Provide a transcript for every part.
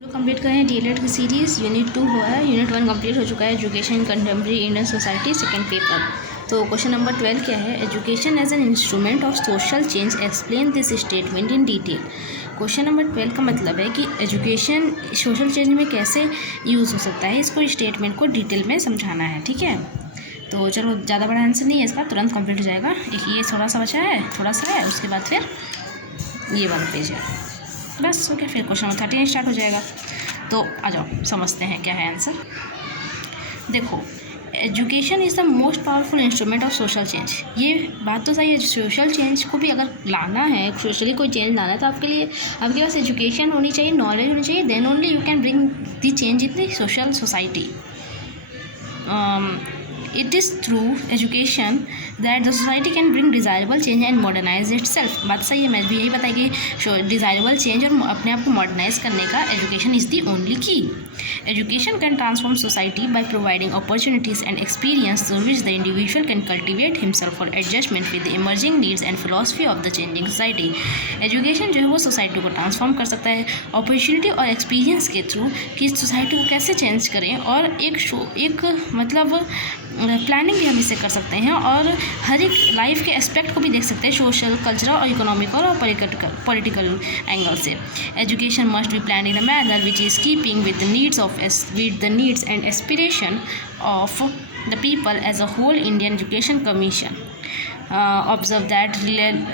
लोग कंप्लीट करें डीएलएड की सीरीज़। यूनिट 2 हुआ है, यूनिट 1 कंप्लीट हो चुका है, education contemporary Indian society second paper. तो क्वेश्चन नंबर 12 क्या है? Education as an instrument of social change, explain this statement in detail. Question number 12 का मतलब है कि एजुकेशन सोशल चेंज में कैसे यूज़ हो सकता है, इसको स्टेटमेंट को डिटेल में समझाना है। ठीक है, तो चलो ज़्यादा बड़ा आंसर नहीं है इसका, तुरंत कंप्लीट हो जाएगा। एक ये थोड़ा सा बचा है, थोड़ा सा है, उसके बाद फिर ये वाला पेज है, बस हो गया। फिर क्वेश्चन नंबर 13 स्टार्ट हो जाएगा। तो आ जाओ समझते हैं क्या है आंसर। देखो, education is the most powerful instrument of social change. ये बात तो सही है, सोशल चेंज को भी अगर लाना है, सोशली कोई चेंज लाना है, तो आपके पास एजुकेशन होनी चाहिए, नॉलेज होनी चाहिए, then only you can bring the change in the social society. It is through education that the society can bring desirable change and modernize itself। बात सही है, मैं भी यही बताई कि डिज़ायरेबल चेंज और अपने आप को मॉडर्नाइज करने का एजुकेशन इज़ दी ओनली की। Education can transform society by providing opportunities and experience through which the individual can cultivate himself for adjustment with the emerging needs and philosophy of the changing society. Education जो है वो society को transform कर सकता है opportunity और experience के through कि सोसाइटी को कैसे चेंज करें, और एक मतलब प्लानिंग भी हम इससे कर सकते हैं, और हर एक लाइफ के एस्पेक्ट को भी देख सकते हैं, सोशल, कल्चरल और इकोनॉमिकल और पॉलिटिकल एंगल से। Education must be plan in a manner which is keeping with the needs and aspiration of the people as a whole. Indian education commission observe that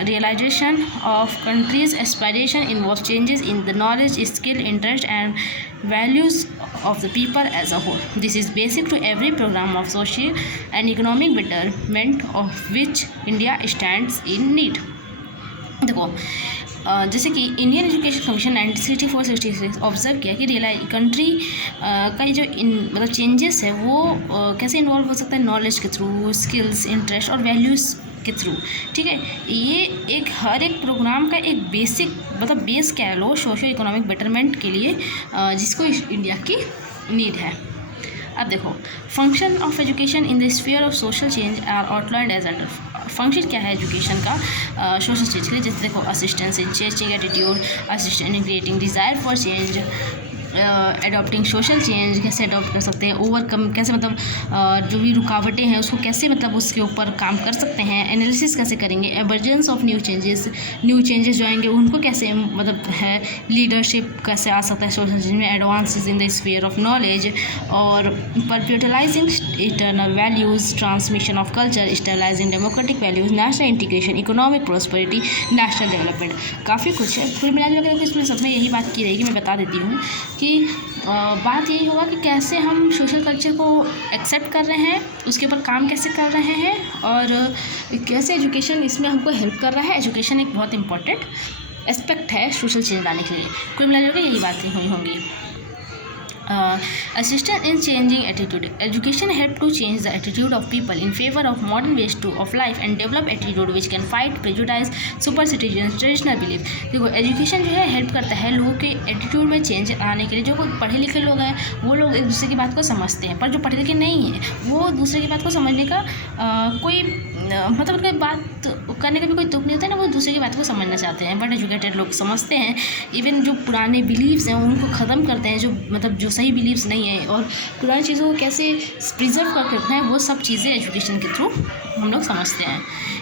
realization of country's aspiration involves changes in the knowledge, skill, interest and values of the people as a whole. This is basic to every program of social and economic betterment of which India stands in need। देखो, जैसे कि Indian education commission 1964-66 observe किया कि country का जो मतलब changes है वो कैसे इन्वॉल्व हो सकता है, नॉलेज के थ्रू, स्किल्स, इंटरेस्ट और वैल्यूज़ के थ्रू। ठीक है, ये एक हर एक प्रोग्राम का एक बेसिक मतलब बेस कह लो सोशो इकोनॉमिक बेटरमेंट के लिए, जिसको इंडिया की नीड है। अब देखो, function of education in the sphere of social change are outlined as under. Function क्या है एजुकेशन का सोशल चेंज के लिए? जैसे देखो, assistance in changing attitude, assistant in creating desire for change, adopting social change, कैसे अडॉप्ट कर सकते हैं, ओवरकम कैसे मतलब जो भी रुकावटें हैं उसको कैसे मतलब उसके ऊपर काम कर सकते हैं, एनालिसिस कैसे करेंगे, एमरजेंस ऑफ न्यू चेंजेस जो आएंगे उनको कैसे मतलब है, लीडरशिप कैसे आ सकता है सोशल चेंज में, advances in the sphere of knowledge, और perpetualising eternal values, transmission of culture, stabilising democratic values, national integration, economic prosperity, national development. काफ़ी कुछ है, फिर मिला जुला के इसमें सब में यही बात की रहेगी। मैं बता देती हूँ कि बात यही होगा कि कैसे हम सोशल कल्चर को एक्सेप्ट कर रहे हैं, उसके ऊपर काम कैसे कर रहे हैं, और कैसे एजुकेशन इसमें हमको हेल्प कर रहा है। एजुकेशन एक बहुत इंपॉर्टेंट एस्पेक्ट है सोशल चेंज लाने के लिए। कुल मिला जुला यही बातें हुई होंगी। Assistance in changing attitude. Education help to change the attitude of people in favor of modern ways of life and develop attitude which can fight prejudice, superstitions, traditional belief। देखो, एजुकेशन जो है हेल्प करता है लोगों के attitude में change आने के लिए। जो पढ़े लिखे लोग हैं वो लोग एक दूसरे की बात को समझते हैं, पर जो पढ़े लिखे नहीं हैं वो दूसरे की बात को समझने का कोई मतलब कोई बात करने का भी कोई तुक नहीं होता है ना, वो दूसरे की बात को समझना चाहते हैं। बट एजुकेटेड लोग समझते हैं, इवन जो पुराने बिलीव्स हैं उनको ख़त्म करते हैं, जो मतलब जो सही बिलीव्स नहीं है, और पुरानी चीज़ों को कैसे प्रिजर्व करके रखना है, वो सब चीज़ें एजुकेशन के थ्रू हम लोग समझते हैं।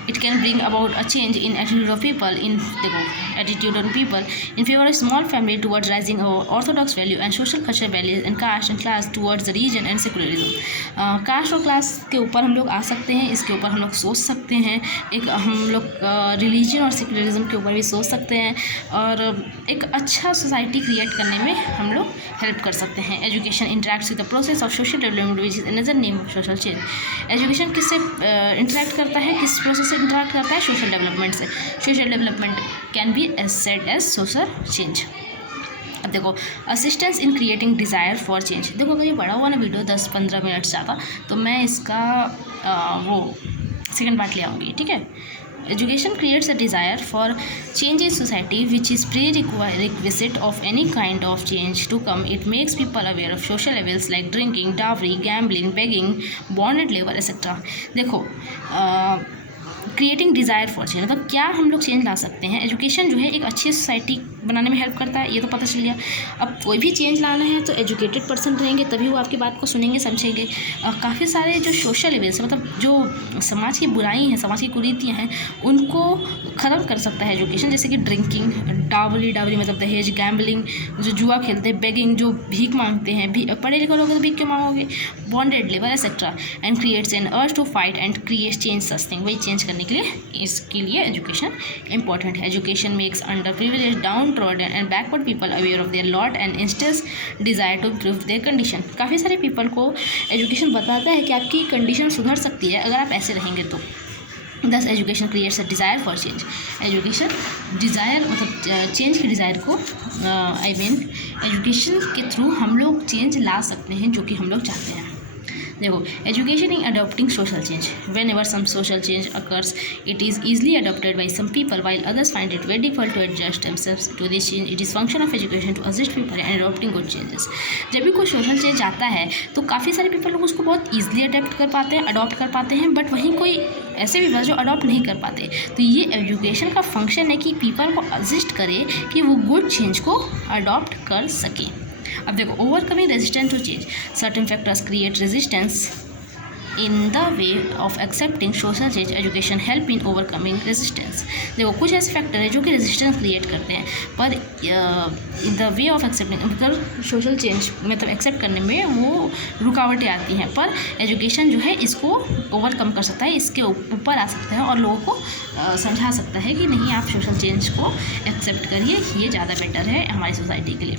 It can bring about a change in attitude of people in देखो attitude of people in favour of small family towards rising orthodox value and social culture values and caste and class towards the reason and secularism. Caste और class के ऊपर हम लोग आ सकते हैं, इसके ऊपर हम लोग सोच सकते हैं, एक हम लोग रिलीजन और सेकुलरिज्म के ऊपर भी सोच सकते हैं, और एक अच्छा सोसाइटी क्रिएट करने में हम लोग हेल्प कर सकते हैं। Education interacts with the process of social development which is another name of social change. Education किससे इंटरेक्ट करता है, किस प्रोसेस से इंटरेक्ट करता है? सोशल डेवलपमेंट से। Social development can be as said as social change. अब देखो, assistance in creating desire for change. देखो, अगर ये बड़ा हुआ ना वीडियो 10-15 मिनट ज़्यादा, तो मैं इसका वो सेकेंड पार्ट ले आऊँगी। ठीक है, Education creates a desire for change in society which is prerequisite of any kind of change to come. It makes people aware of social evils like drinking, dowry, gambling, begging, bonded labor, etc. देखो, creating desire for change, मतलब क्या हम लोग change ला सकते हैं। Education जो है एक अच्छी सोसाइटी बनाने में हेल्प करता है, ये तो पता चल गया। अब कोई भी चेंज लाना है तो एजुकेटेड पर्सन रहेंगे तभी वो आपकी बात को सुनेंगे, समझेंगे। काफ़ी सारे जो सोशल इवेंट्स, मतलब जो समाज की बुराई हैं, समाज की कुरीतियाँ हैं, उनको ख़त्म कर सकता है एजुकेशन। जैसे कि ड्रिंकिंग, डावरी मतलब दहेज, गैम्बलिंग, जो जुआ खेलते हैं, बेगिंग, जो भीख मांगते हैं, पढ़े लिखे लोग तो भीख क्यों मांगोगे, bonded labour etcetera, and creates an urge to fight and create change such thing. वही चेंज करने के लिए, इसके लिए एजुकेशन इंपॉर्टेंट है। Education makes under privilege, downtrodden and backward people aware of their lot and instance desire to improve their condition. काफ़ी सारे people को एजुकेशन बताता है कि आपकी कंडीशन सुधर सकती है अगर आप ऐसे रहेंगे तो। दस education creates a desire for change. Education desire मतलब चेंज की डिज़ायर को एजुकेशन के थ्रू हम लोग चेंज ला सकते हैं जो कि हम लोग चाहते हैं। देखो, education in adopting social change. Whenever some social change occurs, it is easily adopted by some people while others find it very difficult to adjust themselves to this change. It is function of education to assist people in adopting good changes. जब भी कोई social change आता है तो काफ़ी सारे people लोग उसको बहुत ईजिली अडॉप्ट कर पाते हैं, बट वहीं कोई ऐसे भी जो अडॉप्ट नहीं कर पाते। तो ये एजुकेशन का फंक्शन है कि पीपल को असिस्ट करे कि वो गुड चेंज को अडॉप्ट कर सकें। अब देखो, overcoming resistance to change. Certain factors create resistance in the way of accepting social change. Education help in overcoming resistance. देखो, कुछ ऐसे फैक्टर है जो कि रेजिस्टेंस क्रिएट करते हैं, पर इन द वे ऑफ एक्सेप्टिंग मतलब सोशल चेंज मतलब एक्सेप्ट करने में वो रुकावटें आती हैं, पर एजुकेशन जो है इसको ओवरकम कर सकता है, इसके ऊपर आ सकता है और लोगों को समझा सकता है कि नहीं, आप सोशल चेंज को एक्सेप्ट करिए, ये ज़्यादा बेटर है हमारी सोसाइटी के लिए।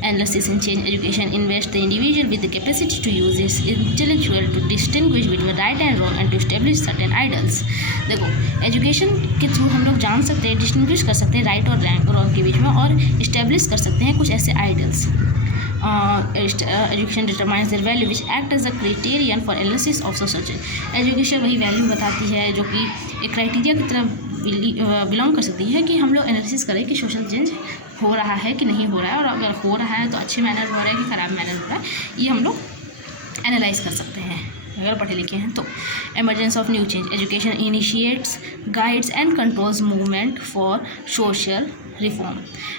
Analysis in change education invests the individual with the capacity to use his intellectual to distinguish between right and wrong and to establish certain ideals। देखो, एजुकेशन के थ्रू हम लोग जान सकते हैं, डिस्टिंग्विश कर सकते हैं राइट और रॉन्ग के बीच में, और इस्टेब्लिश कर सकते हैं कुछ ऐसे ideals. Education determines their value which act as a criterion for analysis of social change. Education वही वैल्यू बताती है जो कि एक क्राइटेरिया की तरफ बिलोंग कर सकती है कि हम लोग एनालिसिस करें कि सोशल चेंज हो रहा है कि नहीं हो रहा है, और अगर हो रहा है तो अच्छे मैनर में हो रहा है कि ख़राब मैनर में हो रहा है, ये हम लोग एनालाइज कर सकते हैं अगर पढ़े लिखे हैं तो। Emergence of new change. Education initiates, guides and controls movement for social reform.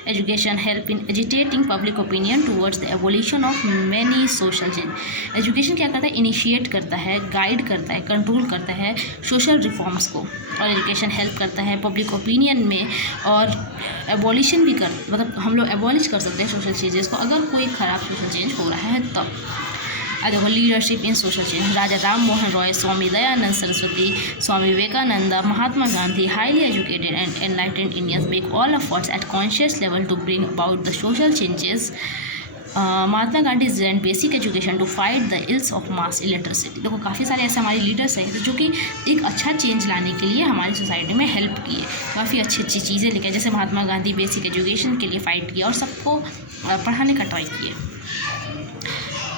Education help in agitating public opinion towards the evolution of many social change. Education क्या करता है, इनिशिएट करता है, गाइड करता है, कंट्रोल करता है सोशल रिफॉर्म्स को, और एजुकेशन हेल्प करता है पब्लिक ओपिनियन में, और एबॉलिशन भी मतलब हम लोग एबॉलिश कर सकते हैं सोशल चेंजेस को अगर कोई ख़राब सोशल चेंज हो रहा है तब। देखो, leadership in social change. Raja Ram Mohan Roy, Swami Dayanand Saraswati, Swami Vivekananda, Mahatma Gandhi, highly educated and enlightened Indians make all efforts at conscious level to bring about the social changes. Mahatma Gandhi design basic education to fight the ills of mass illiteracy. देखो, काफ़ी सारे ऐसे हमारे leaders हैं जो कि एक अच्छा चेंज लाने के लिए हमारी सोसाइटी में हेल्प किए, काफ़ी अच्छी अच्छी चीज़ें लेके। जैसे महात्मा गांधी बेसिक एजुकेशन के लिए फ़ाइट किया और सबको पढ़ाने का ट्राई किए,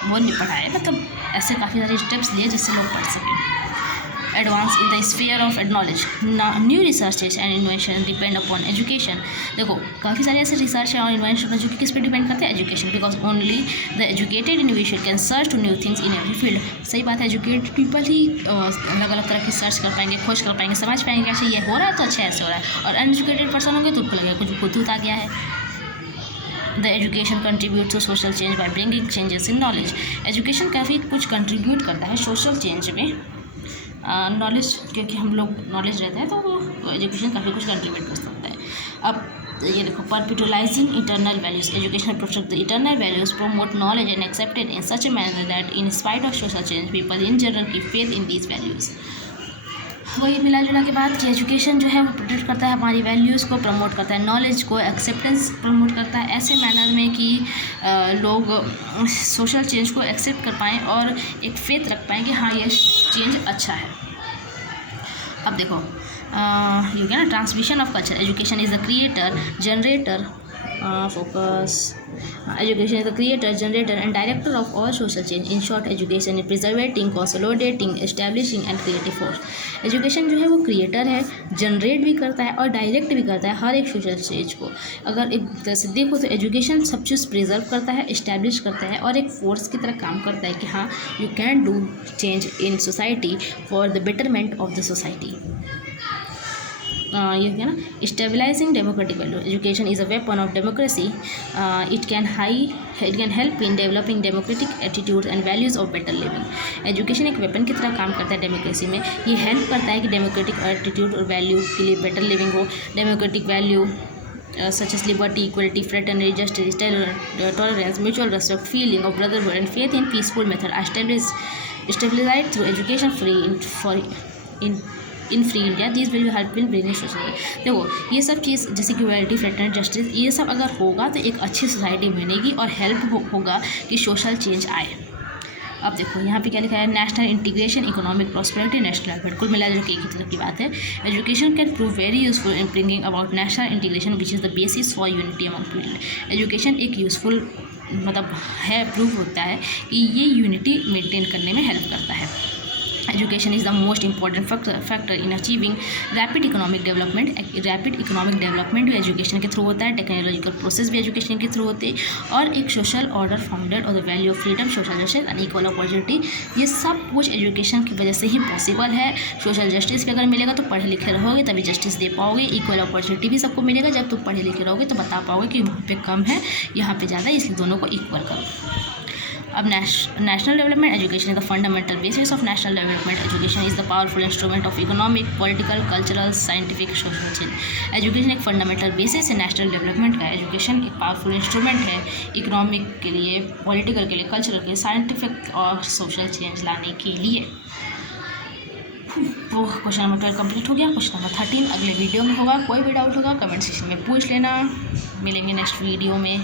वो नहीं पढ़ाए, मतलब ऐसे काफ़ी सारे स्टेप्स लिए जिससे लोग पढ़ सकें। Advance in the sphere of knowledge. New researches and invention depend upon education. देखो, काफ़ी सारे ऐसे रिसर्च है और इन्वेंशन है जो कि किस पे डिपेंड करते हैं, education, because only the educated individual can search to new things in every field. सही बात है, एजुकेटेड पीपल ही अलग अलग तरह की सर्च कर पाएंगे, खोज कर पाएंगे, समझ पाएंगे कैसे ये हो रहा है तो अच्छा ऐसे हो रहा है, और अनएजुकेटेड पर्सन होंगे तो उनको लगेगा कुछ भूत आ गया है। The education contribute to social change by bringing changes in knowledge. Education काफ़ी कुछ कंट्रीब्यूट करता है सोशल चेंज में, नॉलेज, क्योंकि हम लोग नॉलेज रहता है तो एजुकेशन काफ़ी कुछ कंट्रीब्यूट कर सकता है। अब ये देखो, perpetualising internal values. Education protect the internal values, promote knowledge and accepted in such a manner that in spite of social change people in general keep faith in these values. वही मिला जुला के बाद कि एजुकेशन जो है वो protect करता है हमारी वैल्यूज़ को, प्रमोट करता है नॉलेज को, एक्सेप्टेंस प्रमोट करता है ऐसे मैनर में कि लोग सोशल चेंज को एक्सेप्ट कर पाएँ और एक फेथ रख पाएँ कि हाँ, ये चेंज अच्छा है। अब देखो, you can transmission of culture. Education is the creator, generator, focus. Education is the creator, generator and director of all social change. In short, education is preserving, consolidating, establishing and creative force. Education जो है वो creator है, generate भी करता है और direct भी करता है हर एक सोशल चेंज को। अगर एक तरह से देखो तो एजुकेशन सब चीज़ प्रिजर्व करता है, इस्टेब्लिश करता है और एक फोर्स की तरह काम करता है कि हाँ, you can do change in society for the betterment of the society. ये हो गया ना, stabilising democratic value, education is a weapon of democracy, it can help in developing democratic attitudes and values of better living. Education एक weapon की तरह काम करता है डेमोक्रेसी में, ये हेल्प करता है कि डेमोक्रेटिक एटीट्यूड और वैल्यू के लिए बेटर लिविंग हो। Democratic value such as liberty, equality, fraternity, justice, tolerance, mutual respect, feeling of brotherhood, and faith in peaceful method are stabilized through education in free India. These will help in bringing social. देखो ये सब चीज़ जैसे equality, fraternity, justice, ये सब अगर होगा तो एक अच्छी सोसाइटी बनेगी और हेल्प होगा कि सोशल चेंज आए। अब देखो यहाँ पे क्या लिखा है, national integration, economic prosperity, national development, कुल मिला जो कि एक ही तरह की बात है। Education can prove very useful in bringing about national integration which is the basis for unity among people. Education एक यूजफुल मतलब है, प्रूव होता है कि ये यूनिटी मेंटेन करने में हेल्प करता है। Education is the most important factor in achieving rapid economic development. Rapid economic development भी एजुकेशन के थ्रू होता है, टेक्नोलॉजिकल प्रोसेस भी एजुकेशन के थ्रू होते हैं, और एक सोशल ऑर्डर फाउंडेड और the value of freedom, social justice and equal opportunity, ये सब कुछ एजुकेशन की वजह से ही पॉसिबल है। सोशल जस्टिस भी अगर मिलेगा तो पढ़े लिखे रहोगे तभी जस्टिस दे पाओगे। इक्वल अपॉर्चुनिटी भी सबको मिलेगा, जब तुम पढ़े लिखे रहोगे तो बता पाओगे कि वहाँ पे कम है, यहाँ पे ज़्यादा है, इसलिए दोनों को इक्वल करो। अब national development, education is the fundamental basis of national development. Education is the powerful instrument of economic, political, cultural, scientific, social change. Education एक फंडामेंटल बेसिस है नेशनल डेवलपमेंट का। एजुकेशन एक पावरफुल इंस्ट्रूमेंट है economic के लिए, political के लिए, cultural के लिए, साइंटिफिक और सोशल चेंज लाने के लिए। वो क्वेश्चन नंबर 12 कंप्लीट हो गया। क्वेश्चन नंबर 13 अगले वीडियो में होगा। कोई भी डाउट होगा कमेंट सेक्शन में पूछ लेना। मिलेंगे नेक्स्ट वीडियो में।